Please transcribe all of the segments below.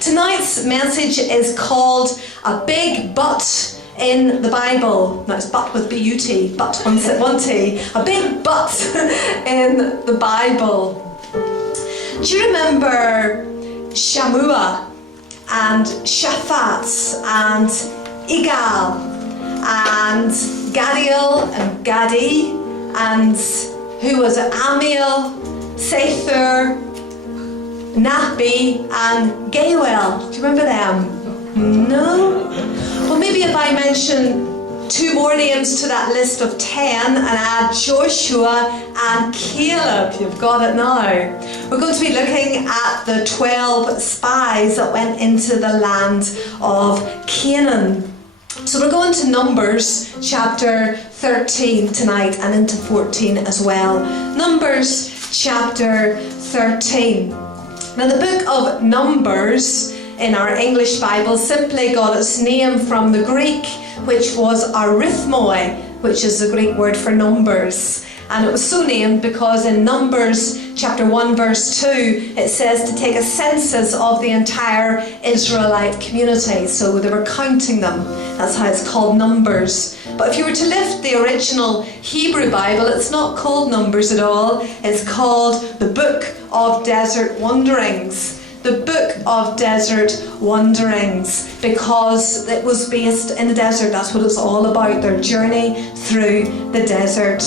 Tonight's message is called A Big But in the Bible. Now it's but with B-U-T, but one T. A big but in the Bible. Do you remember Shammua and Shaphat and Igal and Gadiel and Gadi and who was it? Amiel, Sethur, Napi and Gayuel? Do you remember them? No? Well, maybe if I mention two more names to that list of 10 and add Joshua and Caleb. You've got it now. We're going to be looking at the 12 spies that went into the land of Canaan. So we're going to Numbers chapter 13 tonight and into 14 as well. Numbers chapter 13. Now the book of Numbers in our English Bible simply got its name from the Greek, which was arithmoi, which is the Greek word for numbers. And it was so named because in Numbers chapter 1 verse 2 it says to take a census of the entire Israelite community. So they were counting them. That's how it's called Numbers. But if you were to lift the original Hebrew Bible, it's not called Numbers at all. It's called the Book of Desert Wanderings. The Book of Desert Wanderings, because it was based in the desert. That's what it's all about, their journey through the desert.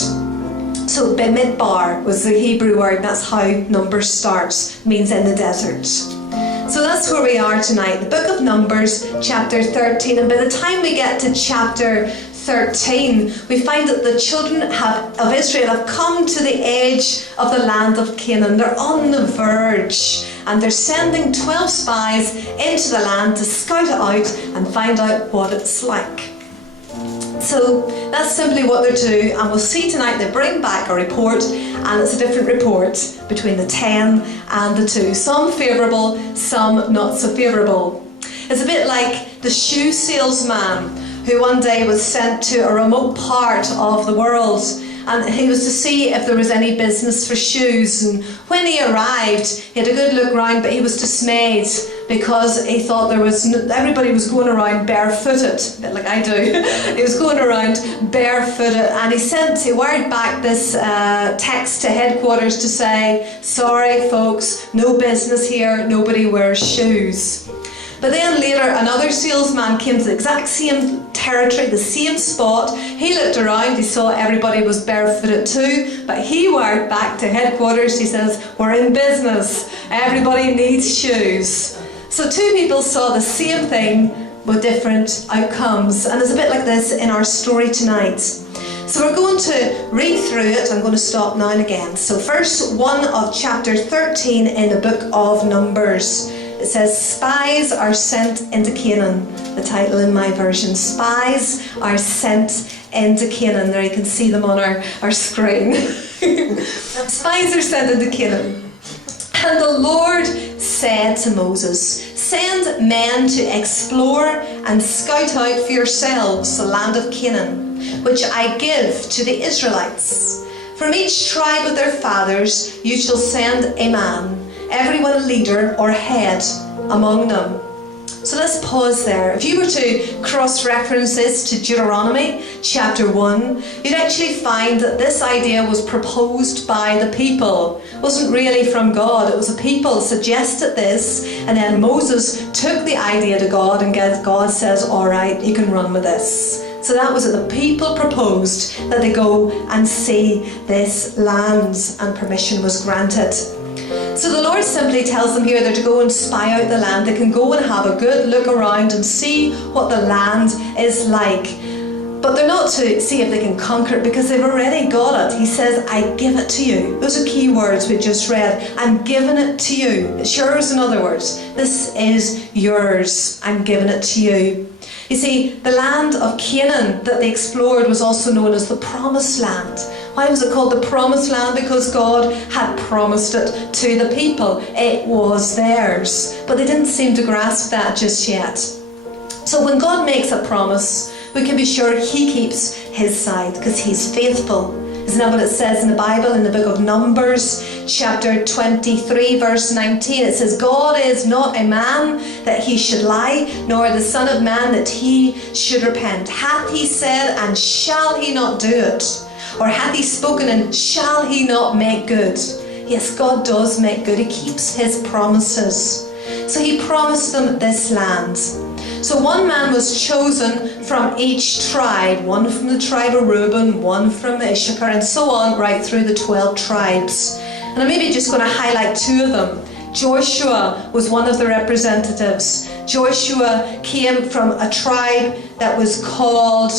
So Bimidbar was the Hebrew word. That's how Numbers starts, means in the desert. So that's where we are tonight, the book of Numbers, chapter 13. And by the time we get to chapter 13, we find that the children of Israel have come to the edge of the land of Canaan. They're on the verge, and they're sending 12 spies into the land to scout it out and find out what it's like. So that's simply what they're doing, and we'll see tonight they bring back a report, and it's a different report between the 10 and the 2. Some favourable, some not so favourable. It's a bit like the shoe salesman who one day was sent to a remote part of the world, and he was to see if there was any business for shoes. And when he arrived, he had a good look round, but he was dismayed because he thought everybody was going around barefooted, a bit like I do. He was going around barefooted, and he wired back this text to headquarters to say, sorry folks, no business here, nobody wears shoes. But then later another salesman came to the exact same territory, the same spot. He looked around, he saw everybody was barefooted too, but he wired back to headquarters. He says, we're in business, everybody needs shoes. So two people saw the same thing with different outcomes, and it's a bit like this in our story tonight. So we're going to read through it. I'm going to stop now and again. So verse 1 of chapter 13 in the book of Numbers. It says, spies are sent into Canaan. The title in my version, spies are sent into Canaan. There you can see them on our screen. Spies are sent into Canaan. And the Lord said to Moses, send men to explore and scout out for yourselves the land of Canaan, which I give to the Israelites. From each tribe of their fathers you shall send a man, everyone a leader or head among them. So let's pause there. If you were to cross-reference this to Deuteronomy chapter 1, you'd actually find that this idea was proposed by the people. It wasn't really from God. It was the people suggested this, and then Moses took the idea to God, and God says, all right, you can run with this. So that was it. The people proposed that they go and see this land, and permission was granted. So the Lord simply tells them here they're to go and spy out the land. They can go and have a good look around and see what the land is like. But they're not to see if they can conquer it, because they've already got it. He says, I give it to you. Those are key words we just read. I'm giving it to you. It's yours, in other words. This is yours. I'm giving it to you. You see, the land of Canaan that they explored was also known as the Promised Land. Why was it called the Promised Land? Because God had promised it to the people. It was theirs. But they didn't seem to grasp that just yet. So when God makes a promise, we can be sure He keeps His side, because He's faithful. Isn't that what it says in the Bible, in the book of Numbers, chapter 23, verse 19. It says, God is not a man that he should lie, nor the Son of Man that he should repent. Hath he said, and shall he not do it? Or hath he spoken, and shall he not make good? Yes, God does make good. He keeps his promises. So he promised them this land. So one man was chosen from each tribe, one from the tribe of Reuben, one from Issachar, and so on, right through the 12 tribes. And I'm maybe just going to highlight two of them. Joshua was one of the representatives. Joshua came from a tribe that was called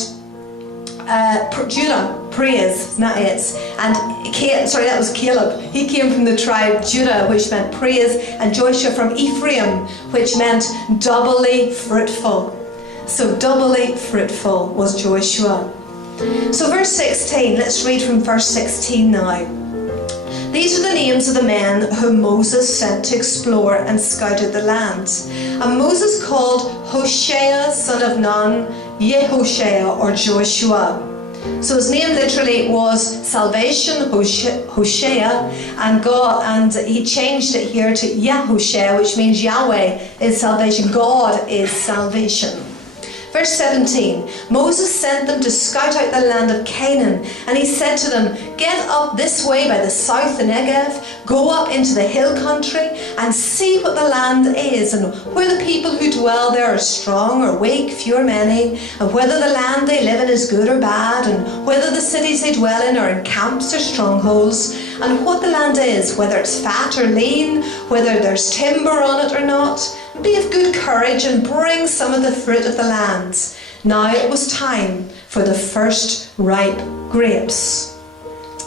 Judah. Praise, not it. And that was Caleb. He came from the tribe Judah, which meant praise, and Joshua from Ephraim, which meant doubly fruitful. So doubly fruitful was Joshua. So verse 16, let's read from verse 16 now. These are the names of the men whom Moses sent to explore and scout out the land. And Moses called Hoshea, son of Nun, Yehoshua, or Joshua. So his name literally was Salvation, Hoshea, and he changed it here to Yahushua, which means Yahweh is salvation, God is salvation. Verse 17, Moses sent them to scout out the land of Canaan, and he said to them, get up this way by the south in Negev, go up into the hill country, and see what the land is, and where the people who dwell there are strong or weak, few or many, and whether the land they live in is good or bad, and whether the cities they dwell in are in camps or strongholds, and what the land is, whether it's fat or lean, whether there's timber on it or not. Be of good courage and bring some of the fruit of the land. Now it was time for the first ripe grapes.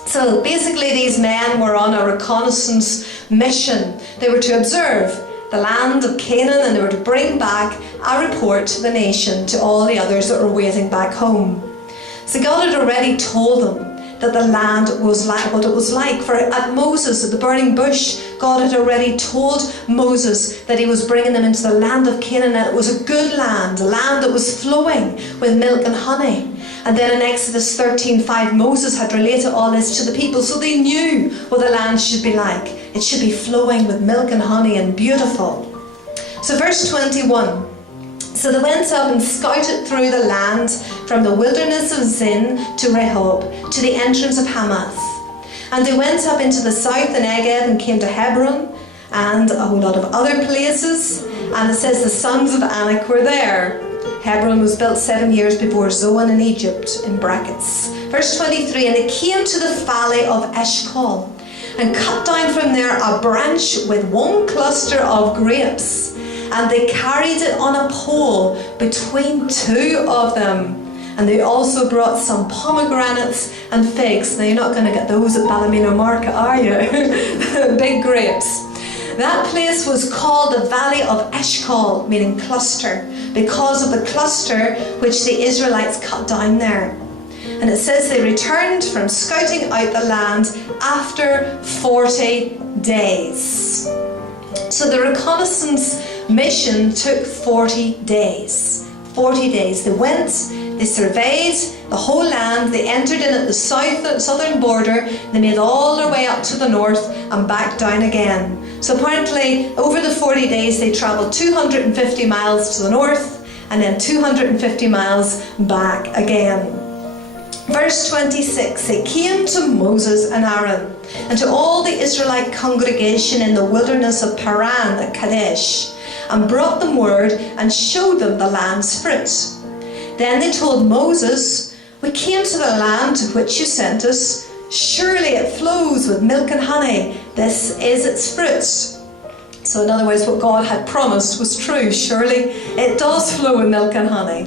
So basically these men were on a reconnaissance mission. They were to observe the land of Canaan, and they were to bring back a report to the nation, to all the others that were waiting back home. So God had already told them that the land was like what it was like. For at Moses, at the burning bush, God had already told Moses that he was bringing them into the land of Canaan, and it was a good land, a land that was flowing with milk and honey. And then in Exodus 13:5, Moses had related all this to the people, so they knew what the land should be like. It should be flowing with milk and honey and beautiful. So verse 21, so they went up and scouted through the land from the wilderness of Zin to Rehob, to the entrance of Hamath. And they went up into the south in Negev and came to Hebron and a whole lot of other places. And it says the sons of Anak were there. Hebron was built 7 years before Zoan in Egypt, in brackets. Verse 23, and they came to the valley of Eshcol and cut down from there a branch with one cluster of grapes. And they carried it on a pole between two of them. And they also brought some pomegranates and figs. Now you're not going to get those at Ballymena Market, are you? Big grapes. That place was called the Valley of Eshcol, meaning cluster, because of the cluster which the Israelites cut down there. And it says they returned from scouting out the land after 40 days. So the reconnaissance mission took 40 days. 40 days. They went, they surveyed the whole land, they entered in at the southern border, they made all their way up to the north and back down again. So apparently over the 40 days they travelled 250 miles to the north and then 250 miles back again. Verse 26, they came to Moses and Aaron and to all the Israelite congregation in the wilderness of Paran at Kadesh, and brought them word and showed them the land's fruit. Then they told Moses, we came to the land to which you sent us. Surely it flows with milk and honey. This is its fruit. So in other words, what God had promised was true. Surely it does flow with milk and honey.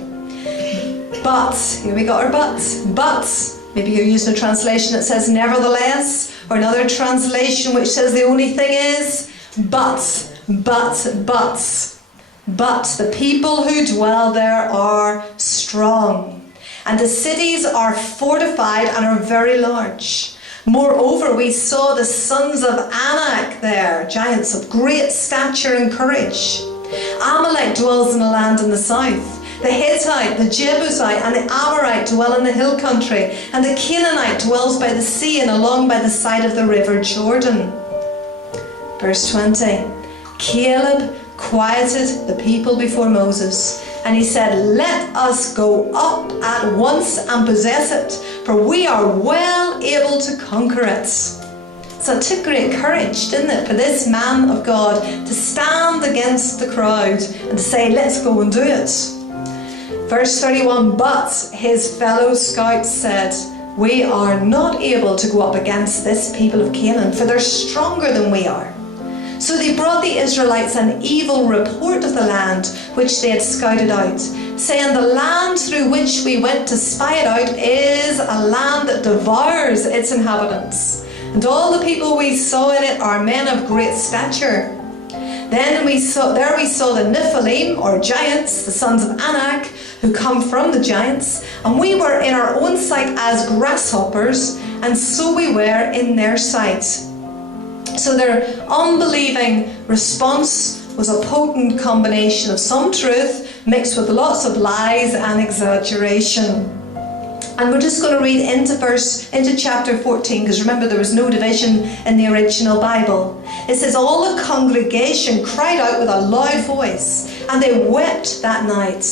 But, here we got our but, maybe you're using a translation that says nevertheless, or another translation which says the only thing is, but the people who dwell there are strong, and the cities are fortified and are very large. Moreover, we saw the sons of Anak there, giants of great stature and courage. Amalek dwells in the land in the south. The Hittite, the Jebusite, and the Amorite dwell in the hill country, and the Canaanite dwells by the sea and along by the side of the river Jordan. Verse 20. Caleb quieted the people before Moses, and he said, "Let us go up at once and possess it, for we are well able to conquer it." So it took great courage, didn't it, for this man of God to stand against the crowd and to say, "Let's go and do it." Verse 31, but his fellow scouts said, "We are not able to go up against this people of Canaan, for they're stronger than we are." So they brought the Israelites an evil report of the land which they had scouted out, saying, "The land through which we went to spy it out is a land that devours its inhabitants. And all the people we saw in it are men of great stature." Then we saw the Nephilim, or giants, the sons of Anak, who come from the giants, and we were in our own sight as grasshoppers, and so we were in their sight. So their unbelieving response was a potent combination of some truth mixed with lots of lies and exaggeration. And we're just going to read into chapter 14, because remember there was no division in the original Bible. It says, "All the congregation cried out with a loud voice, and they wept that night."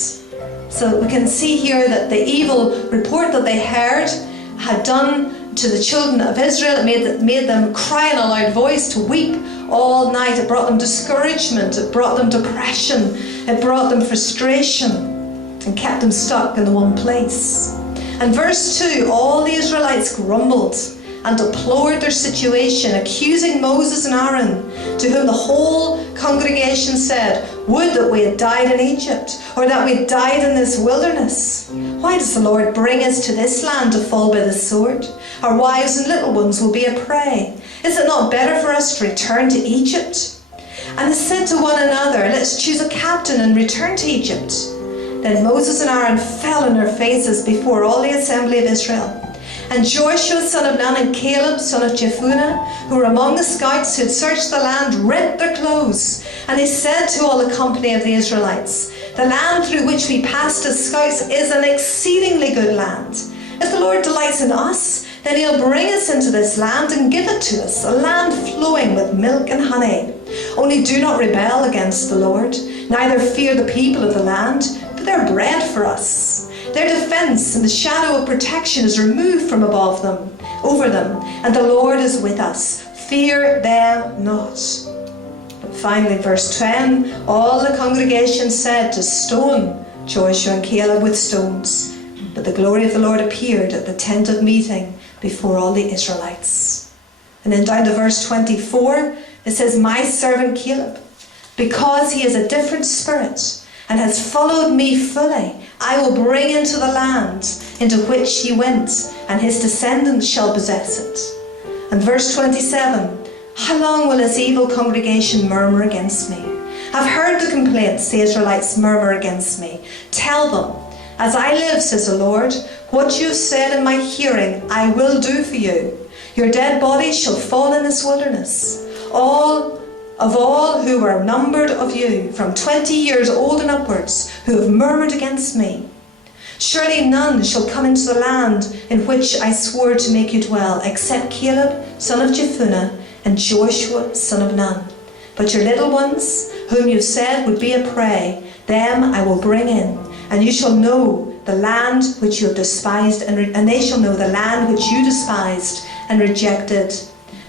So we can see here that the evil report that they heard had done to the children of Israel. It made them cry in a loud voice, to weep all night. It brought them discouragement, it brought them depression, it brought them frustration, and kept them stuck in the one place. And verse 2, all the Israelites grumbled and deplored their situation, accusing Moses and Aaron, to whom the whole congregation said, "Would that we had died in Egypt, or that we had died in this wilderness. Why does the Lord bring us to this land to fall by the sword? Our wives and little ones will be a prey. Is it not better for us to return to Egypt?" And they said to one another, "Let's choose a captain and return to Egypt." Then Moses and Aaron fell on their faces before all the assembly of Israel. And Joshua son of Nun and Caleb son of Jephunneh, who were among the scouts who had searched the land, rent their clothes. And they said to all the company of the Israelites, "The land through which we passed as scouts is an exceedingly good land. If the Lord delights in us, then he'll bring us into this land and give it to us, a land flowing with milk and honey. Only do not rebel against the Lord, neither fear the people of the land, but they're bread for us. Their defense and the shadow of protection is removed from over them, and the Lord is with us. Fear them not." But finally, verse 10, all the congregation said to stone Joshua and Caleb with stones. But the glory of the Lord appeared at the tent of meeting before all the Israelites. And then down to verse 24, it says, "My servant Caleb, because he is a different spirit and has followed me fully, I will bring into the land into which he went, and his descendants shall possess it." And verse 27, "How long will this evil congregation murmur against me? I've heard the complaints the Israelites murmur against me. Tell them, as I live, says the Lord, what you have said in my hearing I will do for you. Your dead bodies shall fall in this wilderness. All who were numbered of you, from 20 years old and upwards, who have murmured against me. Surely none shall come into the land in which I swore to make you dwell, except Caleb, son of Jephunneh, and Joshua, son of Nun. But your little ones, whom you said would be a prey, them I will bring in, and you shall know the land which you have despised, and they shall know the land which you despised and rejected.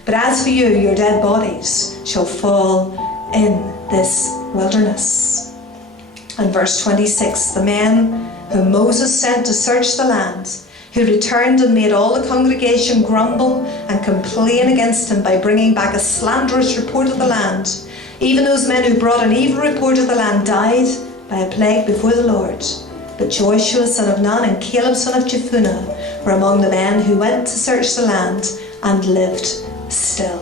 But as for you, your dead bodies shall fall in this wilderness." And verse 26, the men whom Moses sent to search the land, who returned and made all the congregation grumble and complain against him by bringing back a slanderous report of the land, even those men who brought an evil report of the land died by a plague before the Lord. But Joshua son of Nun and Caleb son of Jephunneh were among the men who went to search the land and lived still.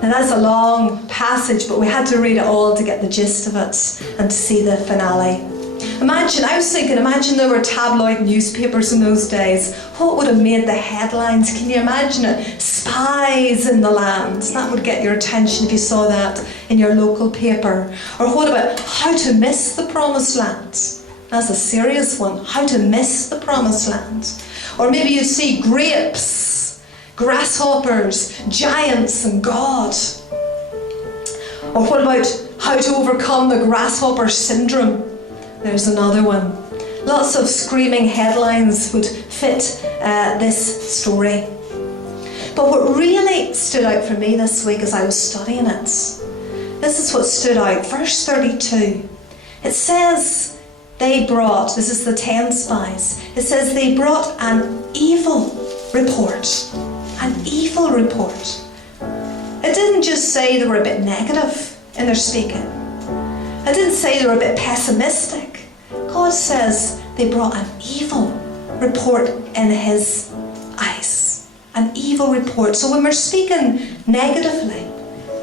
Now that's a long passage, but we had to read it all to get the gist of it and to see the finale. Imagine there were tabloid newspapers in those days. What would have made the headlines? Can you imagine it? Spies in the land. That would get your attention if you saw that in your local paper. Or what about how to miss the promised land? That's a serious one. How to miss the promised land. Or maybe you'd see grapes, grasshoppers, giants and God. Or what about how to overcome the grasshopper syndrome? There's another one. Lots of screaming headlines would fit this story. But what really stood out for me this week as I was studying it, this is what stood out. Verse 32. It says they brought, this is the 10 spies, it says they brought an evil report. An evil report. It didn't just say they were a bit negative in their speaking. It didn't say they were a bit pessimistic. God says they brought an evil report in his eyes. An evil report. So when we're speaking negatively,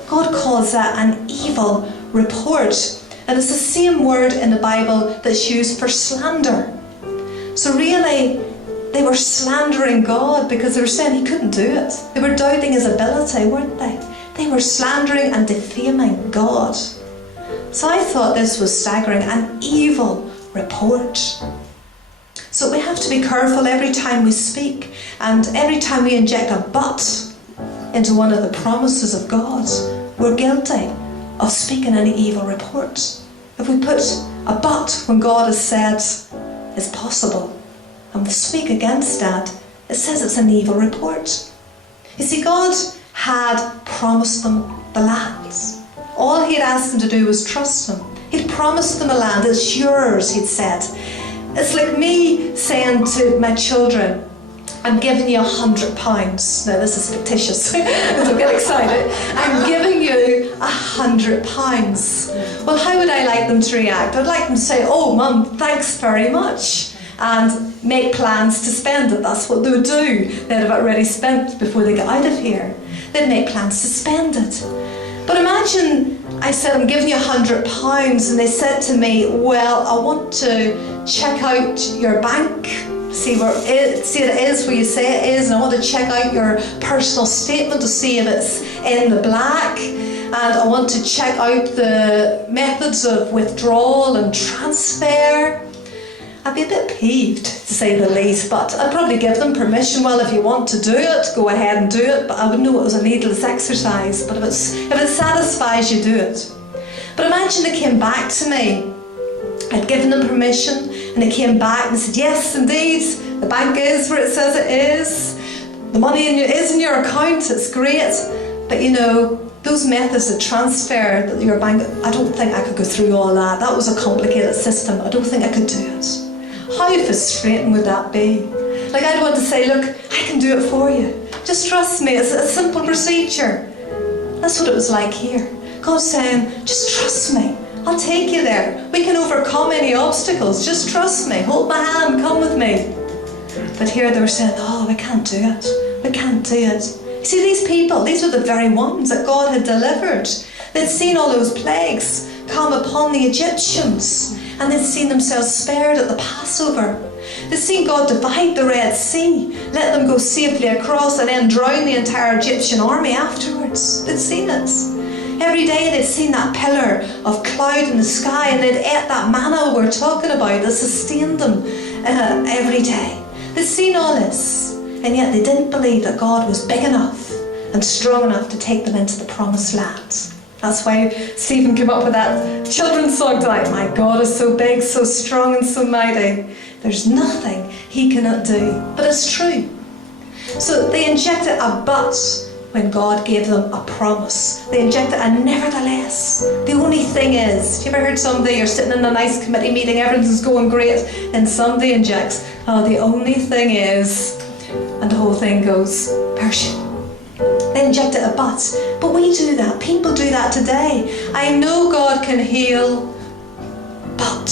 God calls that an evil report. And it's the same word in the Bible that's used for slander. So really, they were slandering God because they were saying he couldn't do it. They were doubting his ability, weren't they? They were slandering and defaming God. So I thought this was staggering, an evil report. So we have to be careful every time we speak and every time we inject a but into one of the promises of God, we're guilty of speaking an evil report. If we put a but when God has said it's possible and we speak against that, it says it's an evil report. You see, God had promised them the land. All he'd asked them to do was trust him. He'd promised them a land. It's yours, he'd said. It's like me saying to my children, I'm giving you £100. Now this is fictitious, don't get excited. I'm giving you £100. Well, how would I like them to react? I'd like them to say, oh Mum, thanks very much. And make plans to spend it. That's what they would do. They'd have already spent before they get out of here. They'd make plans to spend it. But imagine I said, I'm giving you £100, and they said to me, well, I want to check out your bank, see it is where you say it is, and I want to check out your personal statement to see if it's in the black, and I want to check out the methods of withdrawal and transfer. I'd be a bit peeved, to say the least, but I'd probably give them permission. Well, if you want to do it, go ahead and do it, but I would know it was a needless exercise. But if it satisfies you, do it. But imagine they came back to me. I'd given them permission, and they came back and said, yes, indeed, the bank is where it says it is. The money is in your account, it's great. But you know, those methods of transfer that your bank, I don't think I could go through all that. That was a complicated system. I don't think I could do it. How frustrating would that be? Like, I'd want to say, look, I can do it for you. Just trust me, it's a simple procedure. That's what it was like here. God's saying, just trust me. I'll take you there. We can overcome any obstacles. Just trust me. Hold my hand. Come with me. But here they were saying, oh, we can't do it. We can't do it. You see, these people, these were the very ones that God had delivered. They'd seen all those plagues come upon the Egyptians, and they'd seen themselves spared at the Passover. They'd seen God divide the Red Sea, let them go safely across, and then drown the entire Egyptian army afterwards. They'd seen it. Every day they'd seen that pillar of cloud in the sky, and they'd ate that manna we're talking about that sustained them every day. They'd seen all this, and yet they didn't believe that God was big enough and strong enough to take them into the promised land. That's why Stephen came up with that children's song tonight. My God is so big, so strong and so mighty. There's nothing he cannot do. But it's true. So they injected a but when God gave them a promise. They injected a nevertheless. The only thing is, you ever heard somebody, you're sitting in a nice committee meeting, everything's going great, and somebody injects, oh, the only thing is, and the whole thing goes pear-shaped. They injected a but we do that. People do that today. I know God can heal, but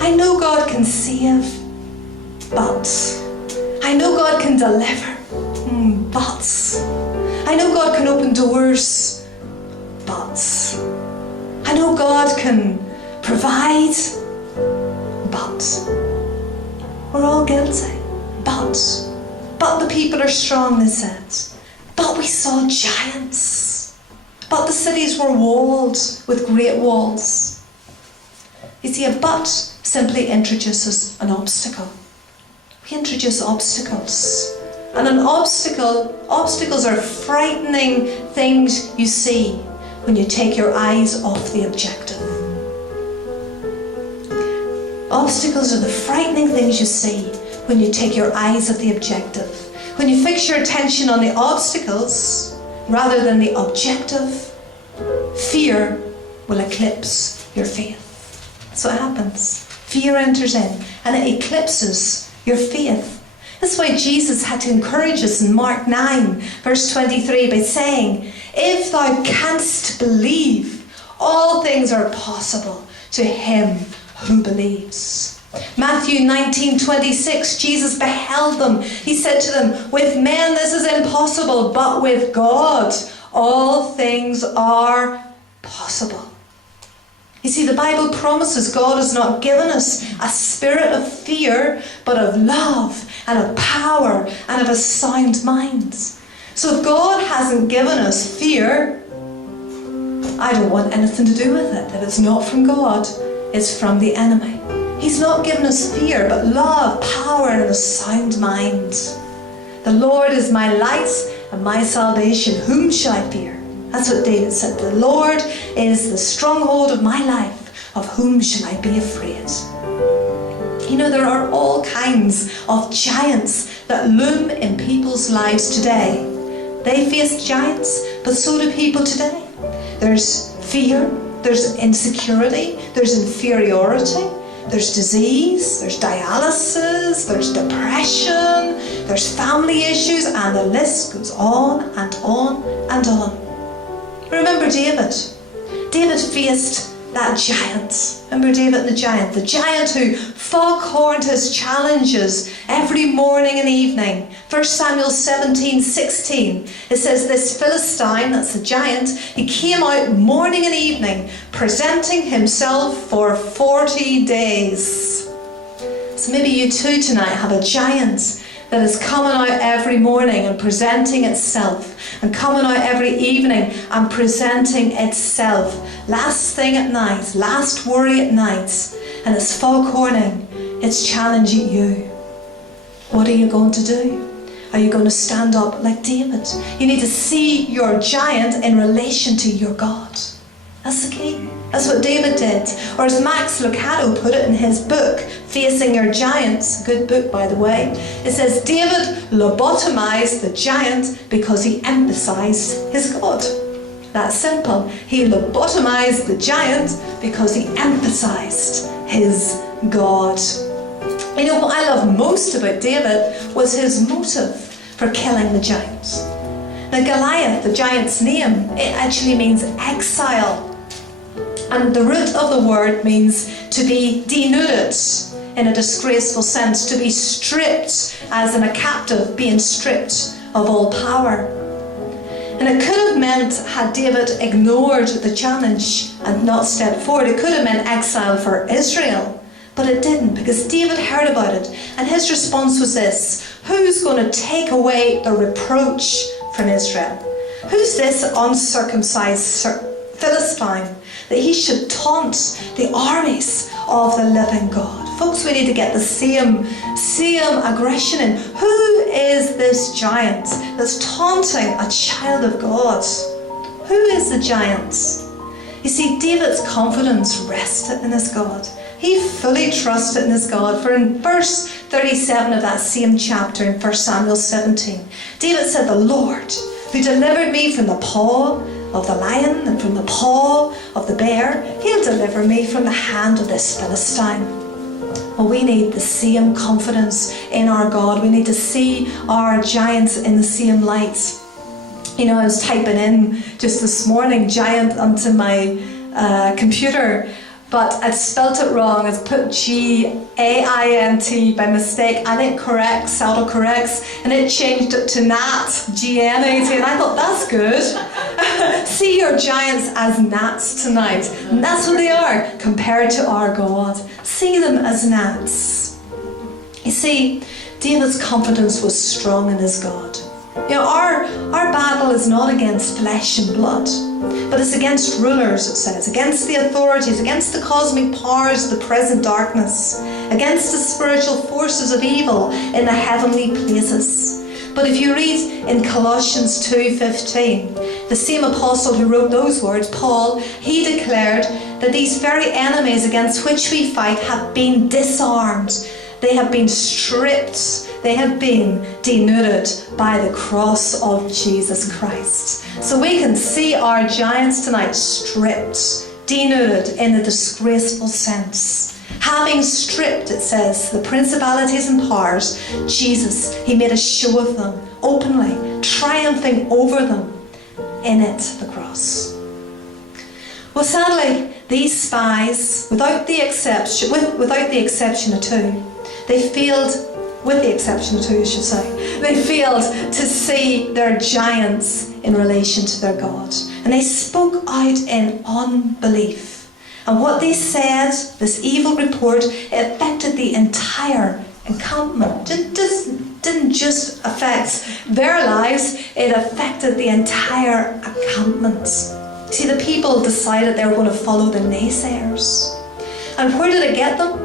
I know God can save, but I know God can deliver, but I know God can open doors, but I know God can provide, but we're all guilty. But the people are strong, they said. But we saw giants. But the cities were walled with great walls. You see, a but simply introduces an obstacle. We introduce obstacles. And an obstacles are frightening things you see. when you take your eyes off the objective. Obstacles are the frightening things you see when you take your eyes off the objective. When you fix your attention on the obstacles rather than the objective, fear will eclipse your faith. That's what happens. Fear enters in and it eclipses your faith. That's why Jesus had to encourage us in Mark 9, verse 23 by saying, "If thou canst believe, all things are possible to him who believes." Matthew 19:26, Jesus beheld them. He said to them, "With men this is impossible, but with God all things are possible." You see, the Bible promises God has not given us a spirit of fear, but of love and of power and of a sound mind. So if God hasn't given us fear, I don't want anything to do with it. If it's not from God, it's from the enemy. He's not given us fear, but love, power and a sound mind. The Lord is my light and my salvation. Whom shall I fear? That's what David said. The Lord is the stronghold of my life. Of whom shall I be afraid? You know, there are all kinds of giants that loom in people's lives today. They face giants, but so do people today. There's fear, there's insecurity, there's inferiority, there's disease, there's dialysis, there's depression, there's family issues, and the list goes on and on and on. Remember David. David faced that giant. Remember David the giant who foghorned his challenges every morning and evening. 1 Samuel 17:16. It says this Philistine, that's the giant, he came out morning and evening, presenting himself for 40 days. So maybe you too tonight have a giant that is coming out every morning and presenting itself, and coming out every evening and presenting itself. Last thing at night, last worry at night, and it's foghorning, it's challenging you. What are you going to do? Are you going to stand up like David? You need to see your giant in relation to your God. That's the key. That's what David did. Or as Max Lucado put it in his book, Facing Your Giants, a good book by the way, it says David lobotomized the giant because he emphasized his God. That's simple. He lobotomized the giant because he emphasized his God. You know, what I love most about David was his motive for killing the giant. Now Goliath, the giant's name, it actually means exile. And the root of the word means to be denuded in a disgraceful sense, to be stripped as in a captive being stripped of all power. And it could have meant, had David ignored the challenge and not stepped forward, it could have meant exile for Israel. But it didn't, because David heard about it. And his response was this: who's going to take away the reproach from Israel? Who's this uncircumcised Philistine that he should taunt the armies of the living God? Folks, we need to get the same aggression in. Who is this giant that's taunting a child of God? Who is the giant? You see, David's confidence rested in his God. He fully trusted in his God. For in verse 37 of that same chapter in 1 Samuel 17, David said, "The Lord who delivered me from the paw of the lion and from the paw of the bear, he'll deliver me from the hand of this Philistine." Well, we need the same confidence in our God. We need to see our giants in the same light. You know, I was typing in just this morning giant onto my computer, but I'd spelt it wrong. I'd put G-A-I-N-T by mistake, and it autocorrects, and it changed it to gnat, G-N-A-T, and I thought, that's good. See your giants as gnats tonight. And that's what they are compared to our God. See them as gnats. You see, David's confidence was strong in his God. You know, our battle is not against flesh and blood, but it's against rulers, it says, against the authorities, against the cosmic powers of the present darkness, against the spiritual forces of evil in the heavenly places. But if you read in Colossians 2:15, the same apostle who wrote those words, Paul, he declared that these very enemies against which we fight have been disarmed. They have been stripped. They have been denuded by the cross of Jesus Christ. So we can see our giants tonight stripped, denuded in a disgraceful sense. Having stripped, it says, the principalities and powers, Jesus, he made a show of them openly, triumphing over them in it, the cross. Well, sadly, these spies, without the exception of two, they failed, with the exception of two, I should say, they failed to see their giants in relation to their God. And they spoke out in unbelief. And what they said, this evil report, it affected the entire encampment. It didn't just affect their lives, it affected the entire encampment. See, the people decided they were going to follow the naysayers. And where did it get them?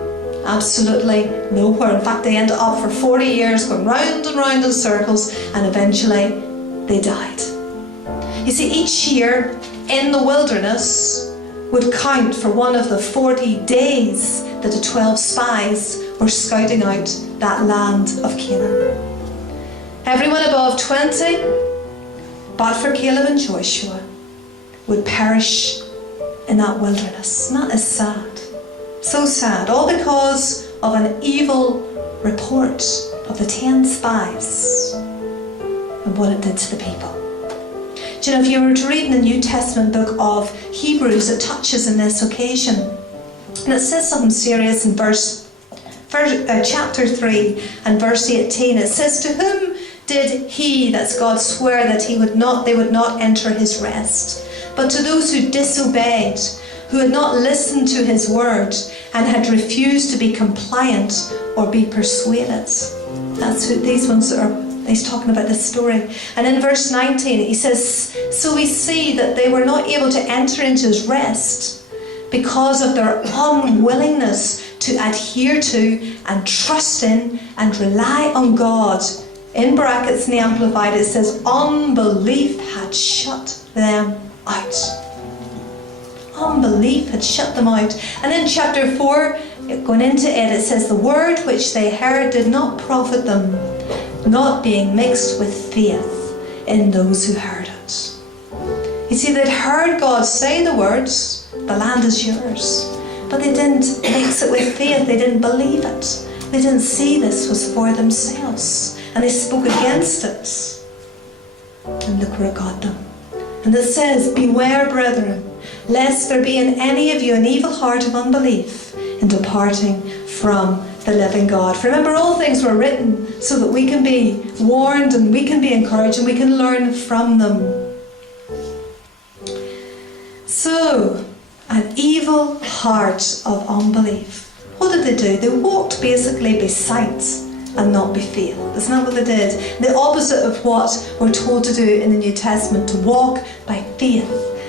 Absolutely nowhere. In fact, they ended up for 40 years going round and round in circles, and eventually they died. You see, each year in the wilderness would count for one of the 40 days that the 12 spies were scouting out that land of Canaan. Everyone above 20, but for Caleb and Joshua, would perish in that wilderness. And that is sad. So sad. All because of an evil report of the 10 spies and what it did to the people. Do you know, if you were to read in the New Testament book of Hebrews, it touches on this occasion. And it says something serious in chapter 3 and verse 18. It says, "To whom did he," that's God, "swear that they would not enter his rest? But to those who disobeyed, who had not listened to his word, and had refused to be compliant or be persuaded." That's who these ones are. He's talking about this story. And in verse 19, he says, "So we see that they were not able to enter into his rest because of their unwillingness to adhere to and trust in and rely on God." In brackets in the Amplified, it says, unbelief had shut them out. Unbelief had shut them out. And in chapter 4, going into it, it says, "The word which they heard did not profit them, not being mixed with faith in those who heard it." You see, they'd heard God say the words, "The land is yours," but they didn't mix it with faith. They didn't believe it. They didn't see this was for themselves, and they spoke against it. And look where it got them. And it says, "Beware, brethren, lest there be in any of you an evil heart of unbelief in departing from the living God." For remember, all things were written so that we can be warned and we can be encouraged and we can learn from them. So, an evil heart of unbelief. What did they do? They walked basically by sight and not by faith. Isn't that what they did? The opposite of what we're told to do in the New Testament, to walk by faith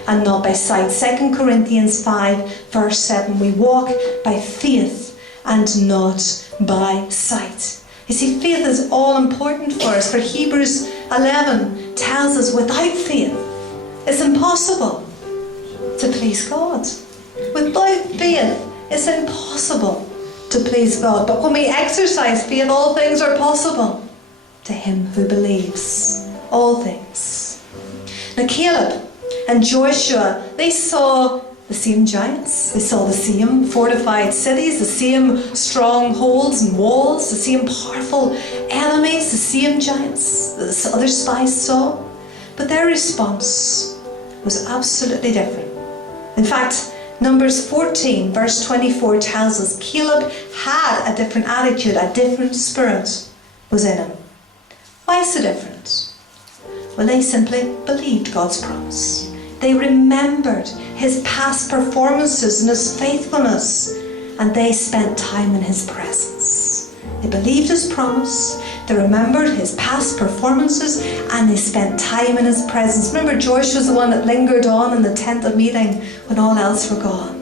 and not by sight. 2 Corinthians 5 verse 7, we walk by faith and not by sight. You see, faith is all important for us. For Hebrews 11 tells us without faith, it's impossible to please God. Without faith, it's impossible to please God. But when we exercise faith, all things are possible to him who believes. All things. Now Caleb and Joshua, they saw the same giants. They saw the same fortified cities, the same strongholds and walls, the same powerful enemies, the same giants that the other spies saw. But their response was absolutely different. In fact, Numbers 14 verse 24 tells us Caleb had a different attitude, a different spirit was in him. Why so different? Well, they simply believed God's promise. They remembered his past performances and his faithfulness, and they spent time in his presence. They believed his promise, they remembered his past performances, and they spent time in his presence. Remember, Joshua was the one that lingered on in the tent of meeting when all else were gone.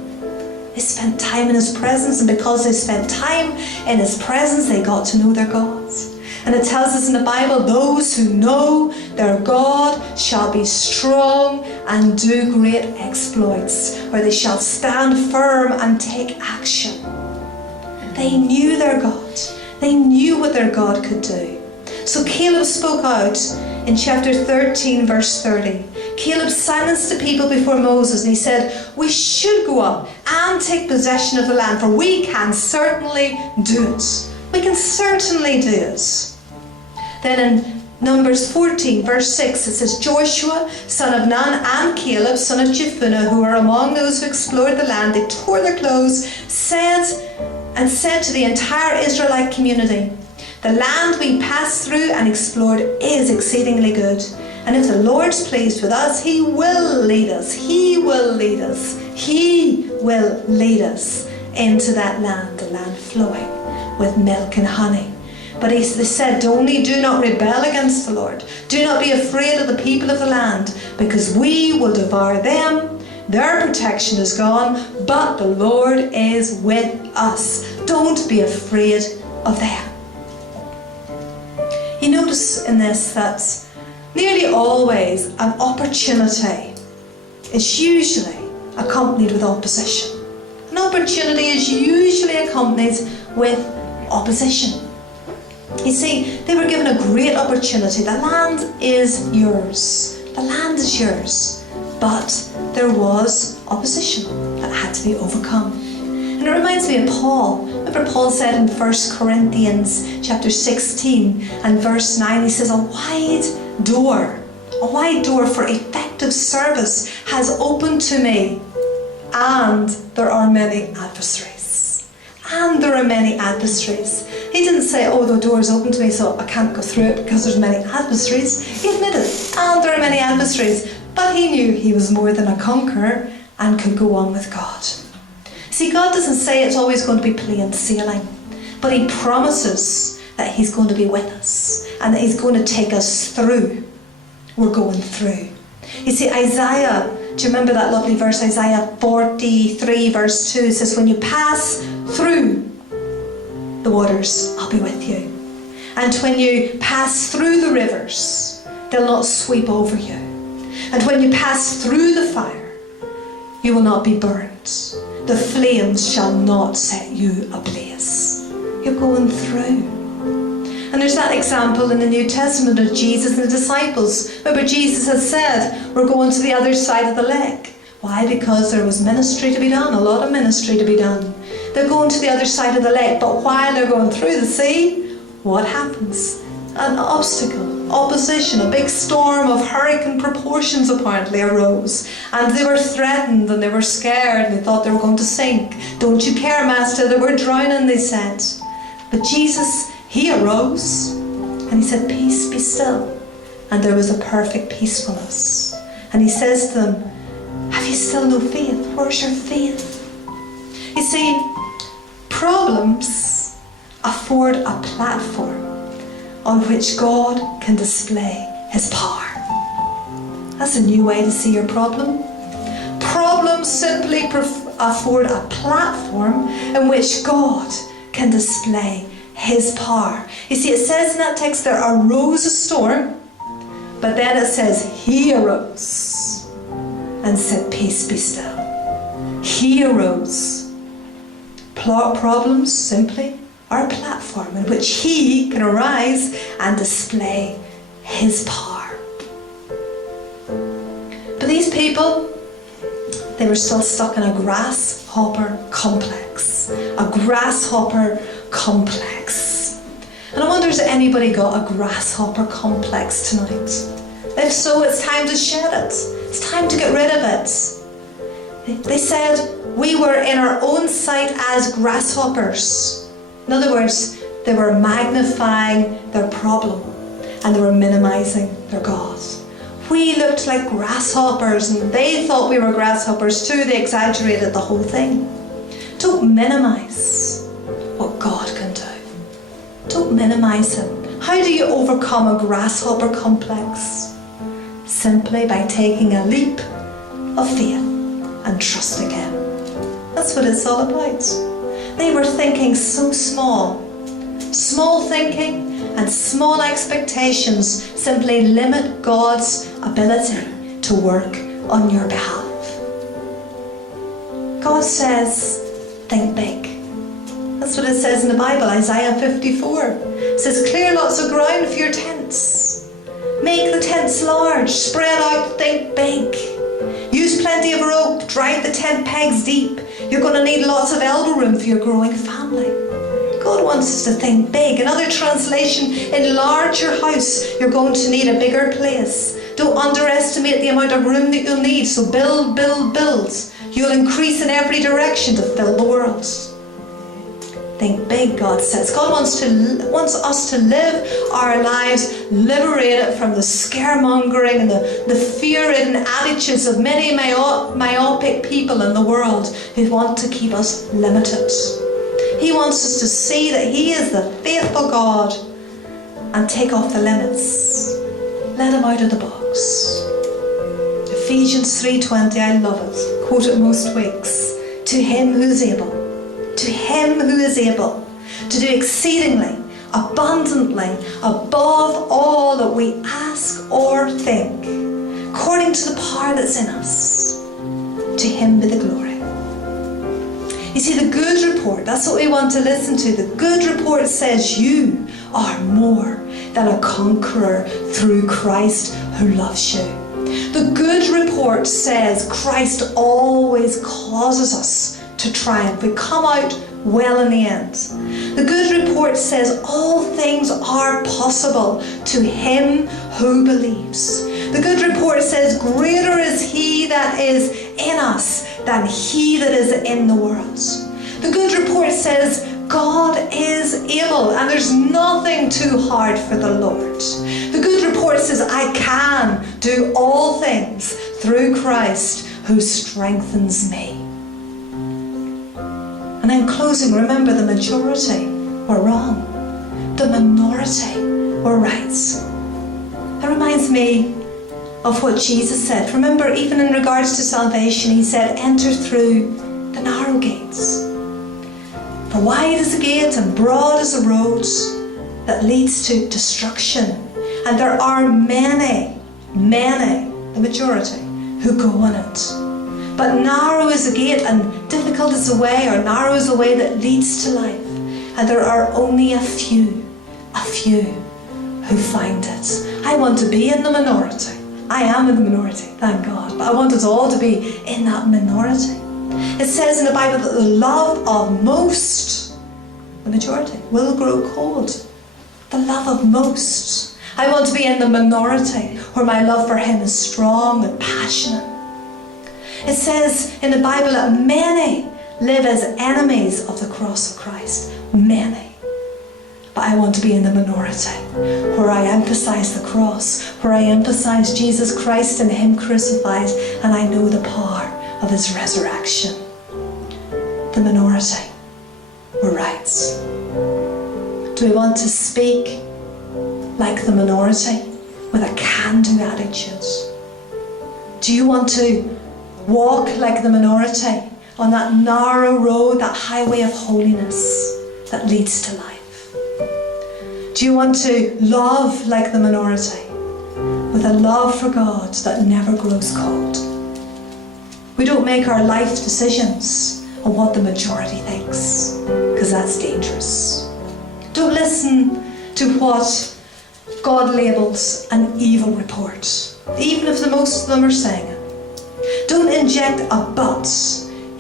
They spent time in his presence, and because they spent time in his presence, they got to know their God. And it tells us in the Bible, those who know their God shall be strong and do great exploits, or they shall stand firm and take action. They knew their God. They knew what their God could do. So Caleb spoke out in chapter 13, verse 30. Caleb silenced the people before Moses, and he said, we should go up and take possession of the land, for we can certainly do it. We can certainly do it. Then in Numbers 14, verse 6, it says, Joshua, son of Nun, and Caleb, son of Jephunneh, who were among those who explored the land, they tore their clothes, said to the entire Israelite community, the land we passed through and explored is exceedingly good. And if the Lord's pleased with us, He will lead us. He will lead us. He will lead us into that land, the land flowing with milk and honey. But they said, only do not rebel against the Lord. Do not be afraid of the people of the land, because we will devour them. Their protection is gone, but the Lord is with us. Don't be afraid of them. You notice in this that nearly always an opportunity is usually accompanied with opposition. An opportunity is usually accompanied with opposition. You see, they were given a great opportunity. The land is yours. The land is yours. But there was opposition that had to be overcome. And it reminds me of Paul. Remember Paul said in 1 Corinthians chapter 16 and verse 9, he says, a wide door for effective service has opened to me, and there are many adversaries. And there are many adversaries. He didn't say, oh, the door is open to me, so I can't go through it because there's many adversaries. He admitted, and there are many adversaries. But he knew he was more than a conqueror and could go on with God. See, God doesn't say it's always going to be plain sailing, but He promises that He's going to be with us and that He's going to take us through. We're going through. You see, Isaiah, do you remember that lovely verse, Isaiah 43 verse 2? It says, when you pass through the waters, I'll be with you. And when you pass through the rivers, they'll not sweep over you. And when you pass through the fire, you will not be burned. The flames shall not set you ablaze. You're going through. And there's that example in the New Testament of Jesus and the disciples. Remember, Jesus had said, we're going to the other side of the lake. Why? Because there was ministry to be done, a lot of ministry to be done. They're going to the other side of the lake, but while they're going through the sea, what happens? An obstacle, opposition, a big storm of hurricane proportions apparently arose. And they were threatened and they were scared and they thought they were going to sink. Don't you care, Master, they were drowning, they said. But Jesus, He arose and He said, peace, be still. And there was a perfect peacefulness. And He says to them, have you still no faith? Where's your faith? You see, problems afford a platform on which God can display His power. That's a new way to see your problem. Problems simply afford a platform in which God can display His power. You see, it says in that text there arose a storm, but then it says He arose and said, peace, be still. He arose. Problems simply are a platform in which He can arise and display His power. But these people, they were still stuck in a grasshopper complex. A grasshopper complex. And I wonder, has anybody got a grasshopper complex tonight? If so, it's time to shed it. It's time to get rid of it. They said, we were in our own sight as grasshoppers. In other words, they were magnifying their problem and they were minimizing their God. We looked like grasshoppers and they thought we were grasshoppers too. They exaggerated the whole thing. Don't minimize what God can do. Don't minimize Him. How do you overcome a grasshopper complex? Simply by taking a leap of faith and trusting Him. That's what it's all about. They were thinking so small. Small thinking and small expectations simply limit God's ability to work on your behalf. God says, think big. That's what it says in the Bible, Isaiah 54. It says, clear lots of ground for your tents. Make the tents large, spread out, think big. Use plenty of rope, drive the tent pegs deep. You're going to need lots of elbow room for your growing family. God wants us to think big. Another translation, enlarge your house. You're going to need a bigger place. Don't underestimate the amount of room that you'll need. So build, build, build. You'll increase in every direction to fill the world. Think big, God says. God wants us to live our lives liberated from the scaremongering and the fear-ridden attitudes of many myopic people in the world who want to keep us limited. He wants us to see that He is the faithful God and take off the limits. Let Him out of the box. Ephesians 3:20, I love it. Quote it most weeks. To Him who is able. To Him who is able to do exceedingly, abundantly, above all that we ask or think, according to the power that's in us. To Him be the glory. You see, the good report, that's what we want to listen to. The good report says you are more than a conqueror through Christ who loves you. The good report says Christ always causes us to triumph. We come out well in the end. The good report says all things are possible to him who believes. The good report says greater is He that is in us than he that is in the world. The good report says God is able and there's nothing too hard for the Lord. The good report says I can do all things through Christ who strengthens me. And in closing, remember the majority were wrong. The minority were right. That reminds me of what Jesus said. Remember, even in regards to salvation, He said, enter through the narrow gates. For wide is the gate and broad is the road that leads to destruction. And there are many, the majority, who go on it. But narrow is the gate and difficult is the way, or narrow is the way that leads to life. And there are only a few who find it. I want to be in the minority. I am in the minority, thank God. But I want us all to be in that minority. It says in the Bible that the love of most, the majority, will grow cold. The love of most. I want to be in the minority where my love for Him is strong and passionate. It says in the Bible that many live as enemies of the cross of Christ. Many. But I want to be in the minority, where I emphasize the cross, where I emphasize Jesus Christ and Him crucified, and I know the power of His resurrection. The minority were right. Do we want to speak like the minority with a can-do attitude? Do you want to walk like the minority on that narrow road, that highway of holiness that leads to life? Do you want to love like the minority with a love for God that never grows cold? We don't make our life decisions on what the majority thinks, because that's dangerous. Don't listen to what God labels an evil report, even if the most of them are saying it. Don't inject a but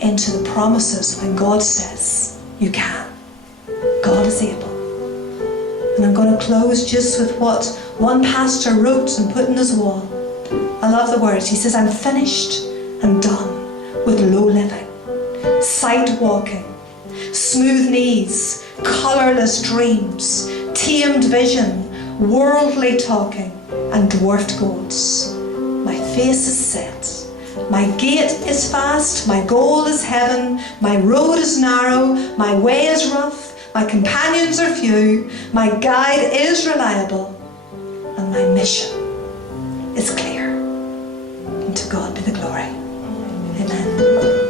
into the promises when God says you can. God is able. And I'm going to close just with what one pastor wrote and put in his wall. I love the words. He says, I'm finished and done with low living, sight walking, smooth knees, colourless dreams, tamed vision, worldly talking, and dwarfed goals. My face is set. My gate is fast. My goal is heaven. My road is narrow. My way is rough. My companions are few, my guide is reliable, and my mission is clear. And to God be the glory. Amen.